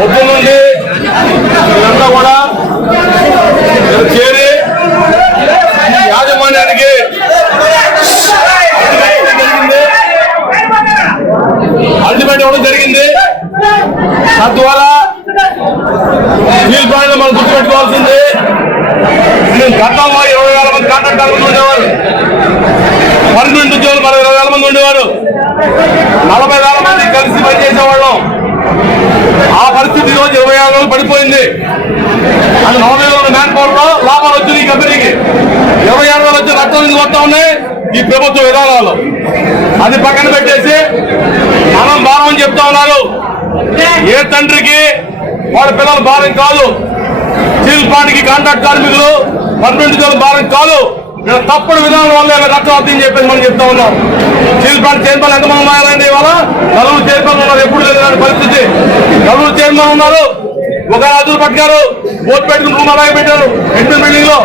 ముప్పు నుండి ఇదంతా కూడా చేరి యాజమాన్యానికి అల్టిమేట్ ఇవ్వడం జరిగింది. తద్వారా స్టీల్ పాయింట్ మనం గుర్తుపెట్టుకోవాల్సింది. మేము గతంలో ఇరవై వేల మంది కాంట్రాక్టర్లు ఉండేవారు. పన్నెండు ఉద్యోగులు మరో ఇరవై వేల మంది ఉండేవారు. రోజులు అది నలభై వేల మ్యాన్ పవర్లో లాభాలు వచ్చింది ఈ కంపెనీకి ఇరవై ఆరు వేలు వచ్చి నష్టం నుంచి వస్తా ఉన్నాయి ఈ ప్రభుత్వ విధానాలు. అది పక్కన పెట్టేసి మనం భారం చెప్తా ఉన్నారు. ఏ తండ్రికి వాడి పిల్లల భారం కాదు. స్టీల్ ప్లాంట్కి కాంట్రాక్ట్ కార్మికులు పర్మనెంట్ ఉద్యోగుల భారం కాదు. ఇక్కడ తప్పుడు విధానం వల్ల ఇలా రక్తం అవుతుందని చెప్పేసి మనం చెప్తా ఉన్నాం. స్టీల్ ప్లాంట్ చైర్మన్ ఎంతమంది ఉన్నారండి ఇవాళ? నలుగురు చైర్మన్ ఉన్నారు. ఎప్పుడు లేదు పరిస్థితి. నలుగురు చైర్మన్ ఉన్నారు. ఒక రాజులు పట్టుకారు ఓటు పెట్టుకుని రూమ్ అలాగే పెట్టారు. ఎంట్రీ బిల్డింగ్లో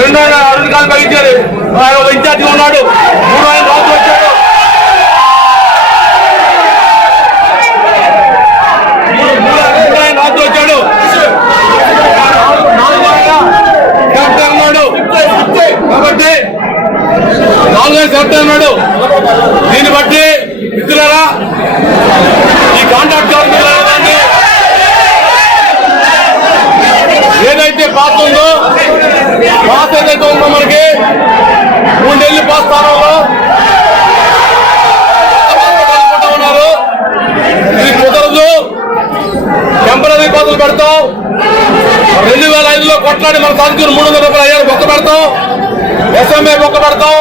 రెండు ఆయన అరుణ్ కాలు కలిగించారు. ఆయన ఒక ఇన్ఛార్జ్ ఉన్నాడు. మూడు ఆయన రాజు వచ్చాడు రాజు వచ్చాడు. నాలుగో ఆయన కెప్టెన్ ఉన్నాడు. కాబట్టి నాలుగో కెప్టెన్ ఉన్నాడు. దీన్ని బట్టి మిత్రులారా ఈ కాంట్రాక్ట్ కార్మికులు ఏదైతే పాత ఉందో పాత ఏదైతే ఉందో మనకి మూడేళ్ళు పాత స్థానంలో అనుకుంటా ఉన్నారు ఇది కుదరదు టెంపరీ పాతలు పెడతాం. రెండు వేల ఐదులో కొట్లాడి మన సాధించిన మూడు వందల రూపాయలు అయ్యారు బొక్క పెడతాం. ఎస్ఎంఏ బొక్క పెడతాం.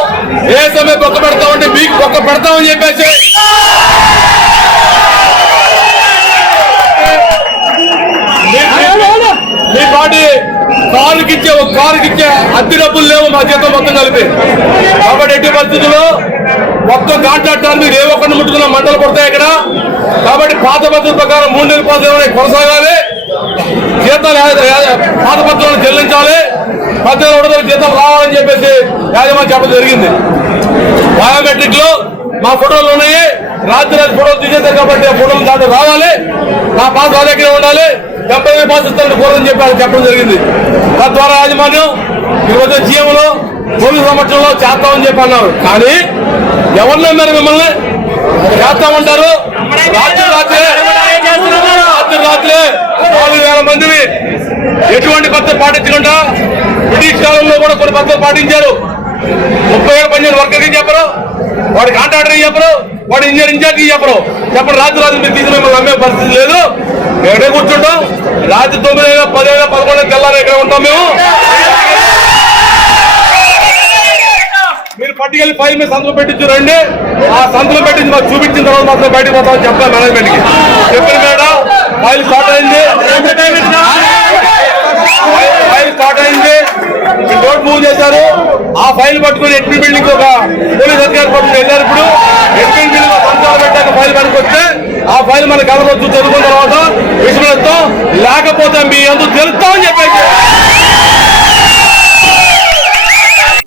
ఏఎస్ఎంఏ బొక్క పెడతాం అంటే మీకు బొక్క పెడతామని చెప్పేసి. మీ- పార్టీ కారుకిచ్చే ఒక కారుకిచ్చే అద్దె డబ్బులు లేవు మా జీతం మొత్తం కలిపి. కాబట్టి ఎట్టి పరిస్థితుల్లో మొత్తం కాంట్రాక్టర్ మీరు ఏ ఒక్కరిని ముట్టుకున్న మంటలు పడతాయి ఇక్కడ. కాబట్టి పాత పద్ధతి ప్రకారం మూడు నెలల పాత కొనసాగాలి. జీతాలు పాత పత్రాలను చెల్లించాలి. పద్దెనిమిది విడతల జీతం రావాలని చెప్పేసి యాజమాన్యం చెప్పడం జరిగింది. బయోమెట్రిక్లో మా ఫోటోలు ఉన్నాయి. రాత్రి రాత్రి ఫోటోలు తీసేశారు కాబట్టి ఆ ఫోటోలు దాంట్లో రావాలి. నా పాస్ వాళ్ళ దగ్గర ఉండాలి. డెబ్బై ఐదు పాస్ ఇస్తాను కూరని చెప్పి చెప్పడం జరిగింది. తద్వారా యాజమాన్యం ఈరోజు జీఎం పోలీసు సంవత్సరంలో చేస్తామని చెప్పి అన్నారు. కానీ ఎవరు నమ్మారు మిమ్మల్ని? చేస్తామంటారు రాత్రి రాత్రి. రాత్రి రాత్రి నాలుగు వేల మందిని ఎటువంటి పద్ధతి పాటించకుండా బ్రిటిష్ కాలంలో కూడా కొన్ని పద్ధతులు పాటించారు. ముప్పై ఏళ్ళు పనిచేసిన వర్కర్కి చెప్పరు? వాడి కాంట్రాక్టర్కి చెప్పరు? వాడు ఇంజనీర్ ఇన్ఛార్జ్కి చెప్పరు? చెప్పండి రాత్రి రాత్రి మీరు తీసుకుని మిమ్మల్ని నమ్మే పరిస్థితి లేదు. ఎక్కడే కూర్చుంటాం. రాత్రి తొమ్మిది అయినా పది అయినా పదకొండు తెల్లారి ఎక్కడ ఉంటాం మేము? పట్టుకెళ్ళి ఫైల్ మీద సంతలో పెట్టించు రండి. ఆ సంతలో పెట్టించి మాకు చూపించిన తర్వాత మాత్రం బయటకు పోతామని చెప్తాను మేనేజ్మెంట్కి. చెప్పిన మేడం ఫైల్ స్టార్ట్ అయింది. ఫైల్- స్టార్ట్ అయింది. డోర్ రోడ్ మూవ్ చేశారు. ఆ ఫైల్ పట్టుకుని ఎడ్మిన్ బిల్డింగ్ ఒక పోలీస్ అధికారి పట్టుకుని వెళ్ళారు ఇప్పుడు. ఎడ్మిన్ బిల్డింగ్ సంతకాలు పెట్టాక ఫైల్ మనకు వస్తే ఆ ఫైల్ మన కలవచ్చు చదువుకున్న తర్వాత విషయంతో లేకపోతే మీ ఎందుకు తెలుస్తామని చెప్పేసి